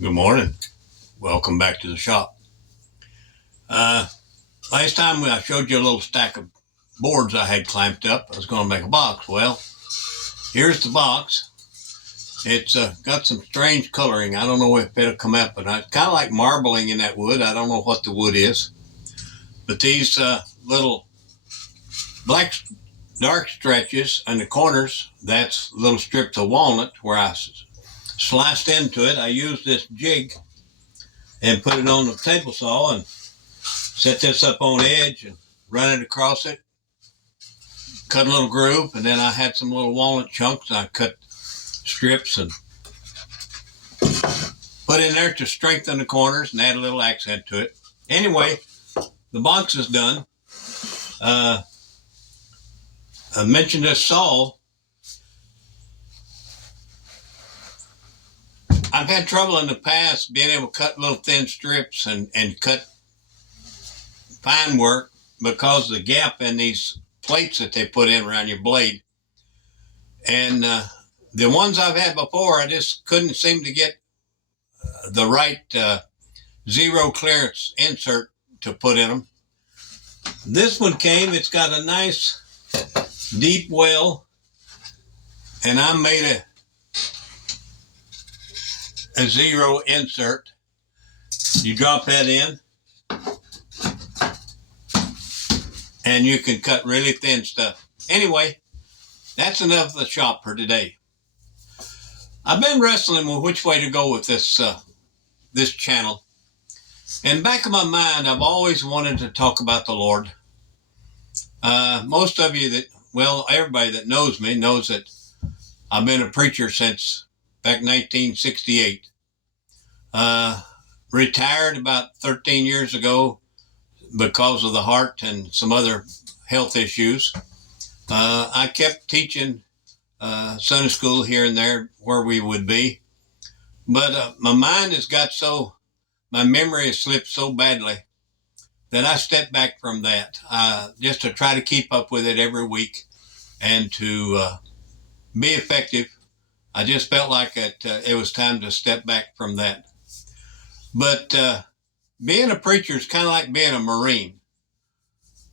Good morning. Welcome back to the shop. Uh, Last time I showed you a little stack of boards I had clamped up. I was going to make a box. Well, here's the box. It's got some strange coloring. I don't know if it'll come out, but it's kind of like marbling in that wood. I don't know what the wood is. But these little black dark stretches on the corners, that's little strips of walnut where I sliced into it. I used this jig and put it on the table saw and set this up on edge and run it across it, cut a little groove, and then I had some little walnut chunks I cut strips and put in there to strengthen the corners and add a little accent to it. Anyway, the box is done. I mentioned this saw. I've had trouble in the past being able to cut little thin strips and cut fine work because of the gap in these plates that they put in around your blade. And the ones I've had before, I just couldn't seem to get the right zero clearance insert to put in them. This one came, it's got a nice deep well, and I made a zero insert. You drop that in, and you can cut really thin stuff. Anyway, that's enough of the shop for today. I've been wrestling with which way to go with this channel. In the back of my mind, I've always wanted to talk about the Lord. Most of you everybody that knows me knows that I've been a preacher since back 1968. Retired about 13 years ago because of the heart and some other health issues. I kept teaching Sunday school here and there where we would be. But my mind my memory has slipped so badly that I stepped back from that just to try to keep up with it every week and to be effective. I just felt like it was time to step back from that. But being a preacher is kind of like being a Marine.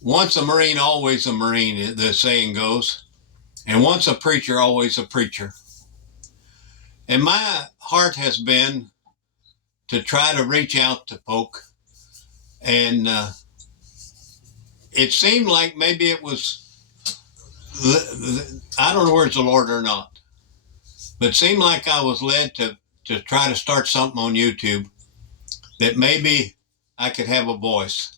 Once a Marine, always a Marine, the saying goes. And once a preacher, always a preacher. And my heart has been to try to reach out to folk. And it seemed like maybe it was, I don't know where it's the Lord or not, but it seemed like I was led to try to start something on YouTube that maybe I could have a voice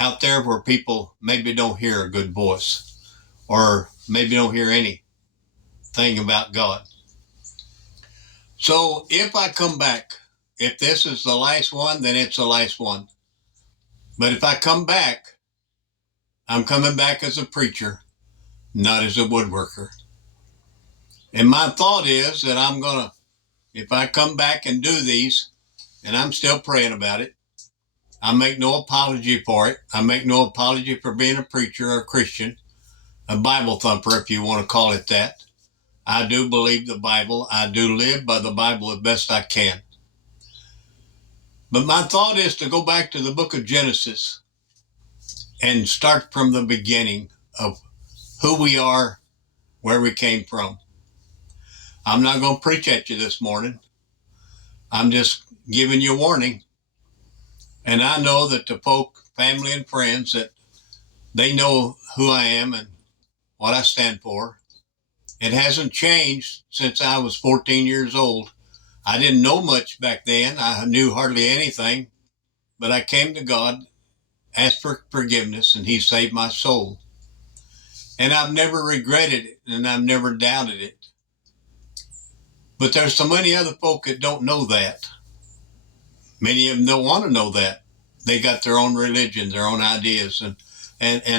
out there where people maybe don't hear a good voice or maybe don't hear anything about God. So if I come back, if this is the last one, then it's the last one. But if I come back, I'm coming back as a preacher, not as a woodworker. And my thought is that if I come back and do these, and I'm still praying about it, I make no apology for it. I make no apology for being a preacher or a Christian, a Bible thumper, if you want to call it that. I do believe the Bible. I do live by the Bible as best I can. But my thought is to go back to the book of Genesis and start from the beginning of who we are, where we came from. I'm not going to preach at you this morning. I'm just giving you a warning. And I know that the folk, family and friends, that they know who I am and what I stand for. It hasn't changed since I was 14 years old. I didn't know much back then. I knew hardly anything, but I came to God, asked for forgiveness, and He saved my soul. And I've never regretted it, and I've never doubted it. But there's so many other folk that don't know that. Many of them don't want to know that. They got their own religion, their own ideas, and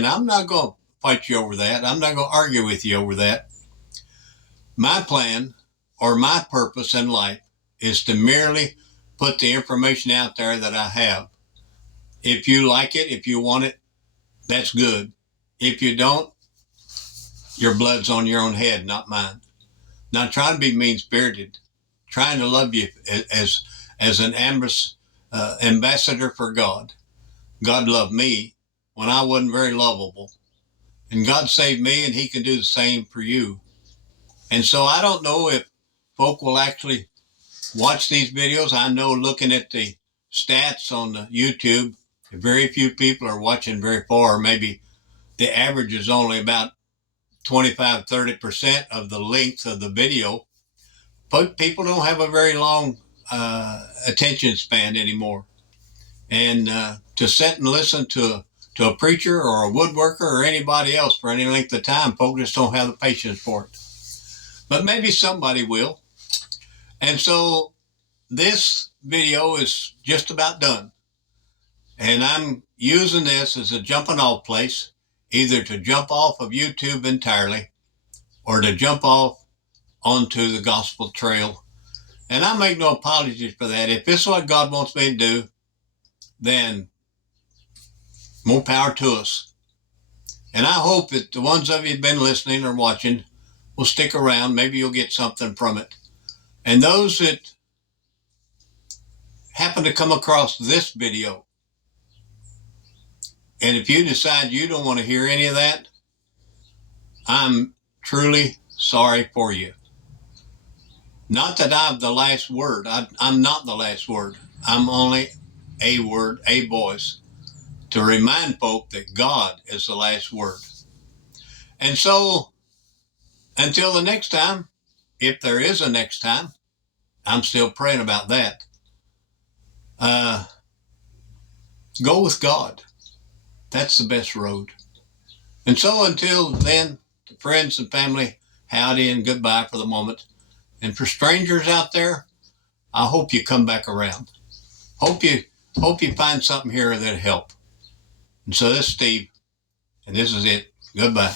I'm not going to fight you over that. I'm not going to argue with you over that. My plan or my purpose in life is to merely put the information out there that I have. If you like it, if you want it, that's good. If you don't, your blood's on your own head, not mine. Not trying to be mean-spirited, trying to love you as an ambassador for God. God loved me when I wasn't very lovable. And God saved me, and he can do the same for you. And so I don't know if folk will actually watch these videos. I know looking at the stats on the YouTube, very few people are watching very far. Maybe the average is only about 25, 30% of the length of the video. But people don't have a very long attention span anymore. And to sit and listen to a preacher or a woodworker or anybody else for any length of time, folks just don't have the patience for it. But maybe somebody will. And so this video is just about done. And I'm using this as a jumping off place, either to jump off of YouTube entirely or to jump off onto the gospel trail. And I make no apologies for that. If this is what God wants me to do, then more power to us. And I hope that the ones of you who've been listening or watching will stick around. Maybe you'll get something from it. And those that happen to come across this video, and if you decide you don't want to hear any of that, I'm truly sorry for you. Not that I'm the last word. I'm not the last word. I'm only a word, a voice, to remind folk that God is the last word. And so, until the next time, if there is a next time, I'm still praying about that. Go with God. That's the best road. And so until then, to friends and family, howdy and goodbye for the moment. And for strangers out there, I hope you come back around. Hope you find something here that'll help. And so this is Steve, and this is it. Goodbye.